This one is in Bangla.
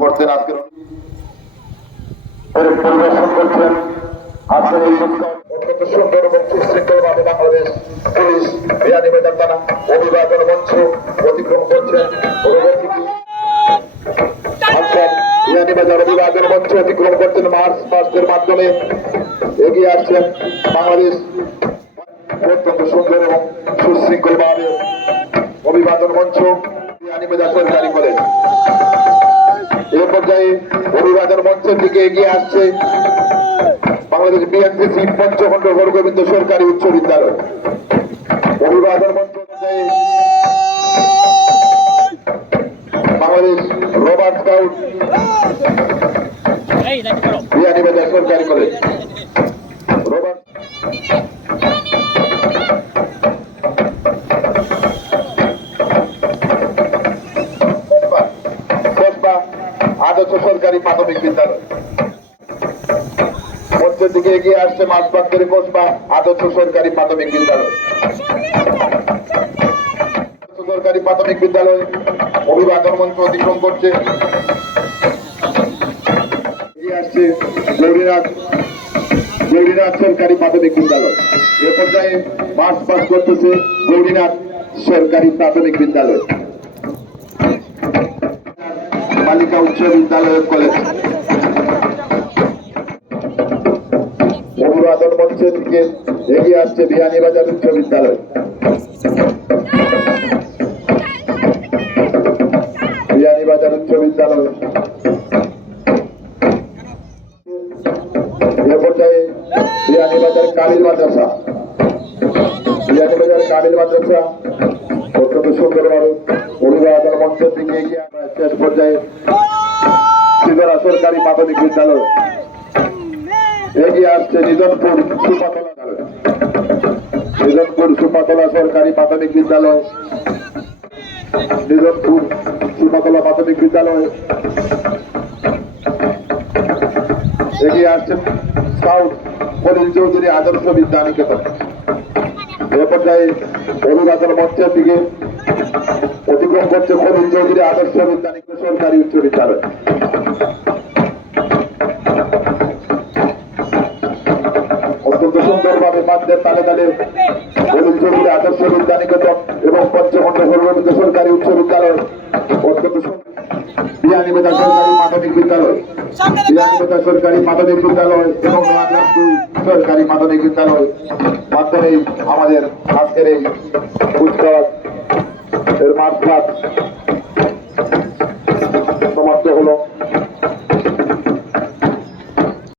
করছেন আজকের পরিদর্শন করছেন আজকের এই অত্যন্ত সুন্দর এবং সুশৃঙ্খল ভাবে বাংলাদেশ পুলিশ বিয়ানীবাজার থানা অভিবাদন মঞ্চ অতিক্রম করছেন। বিয়ানীবাজার অভিবাদন মঞ্চ অতিক্রম করছেন মার্চ পাস্টের মাধ্যমে এগিয়ে আসছেন বাংলাদেশ অত্যন্ত সুন্দর এবং সুশৃঙ্খল ভাবে অভিবাদন মঞ্চ বিয়ানীবাজার সরকারি কলেজ। এ পর্যায়ে অভিবাদন মঞ্চের দিকে এগিয়ে আসছে বাংলাদেশ বিএনসিসি পঞ্চখণ্ড হরগোবিন্দ সরকারি উচ্চ বিদ্যালয়। অভিবাদন মঞ্চ পর্যায়ে বাংলাদেশ রবার্ট স্কাউট বিয়ানীবাজার সরকারি কলেজ। আদর্শ সরকারি প্রাথমিক বিদ্যালয় মঞ্চের দিকে এগিয়ে আসছে মাঝবাগের কোসবা আদর্শ সরকারি প্রাথমিক বিদ্যালয়। সরকারি প্রাথমিক বিদ্যালয় অভিবাদন মঞ্চ অতিক্রম করছে এগিয়ে আসছে গৌরীনাথ সরকারি প্রাথমিক বিদ্যালয়। এ পর্যায়ে মার্চ পাস করতেছে গৌরীনাথ সরকারি প্রাথমিক বিদ্যালয় বালিকা উচ্চ বিদ্যালয় কলেজ। অভিবাদন মঞ্চের দিকে এগিয়ে আসছে বিয়ানীবাজার উচ্চ বিদ্যালয়। বিয়ানীবাজার উচ্চ বিদ্যালয় এ পর্যায়ে বিয়ানীবাজার কামিল মাদ্রাসা অত্যন্ত সুন্দরভাবে অভিবাদন মঞ্চের দিকে এগিয়ে শেষ পর্যায়ে শ্রীধরা সরকারি প্রাথমিক বিদ্যালয় এগিয়ে আসছে নিজামপুর সুপাতলা সরকারি প্রাথমিক বিদ্যালয়। নিজামপুর সুপাতলা প্রাথমিক বিদ্যালয় এগিয়ে আসছে স্কাউট খলিল চৌধুরী আদর্শ বিদ্যা নিকেতন। এ পর্যায়ে অভিবাদন মঞ্চের দিকে অতিক্রম করছে খলিল চৌধুরী আদর্শ বিদ্যা নিকেতন সরকারি উচ্চ বিদ্যালয়। অত্যন্ত সুন্দরভাবে মাঠের তালে তালে খলিল চৌধুরী আদর্শ বিদ্যা নিকেতন এবং পঞ্চখণ্ড হরগোবিন্দ সরকারি উচ্চ বিদ্যালয় অত্যন্ত বিয়ানীবাজার সরকারি মাধ্যমিক বিদ্যালয় বিয়ানীবাজার সরকারি মাধ্যমিক বিদ্যালয় এবং সরকারি মাধ্যমিক বিদ্যালয় মাধ্যমে আমাদের আজকের এই কুচকাওয়াজ এর মাঠ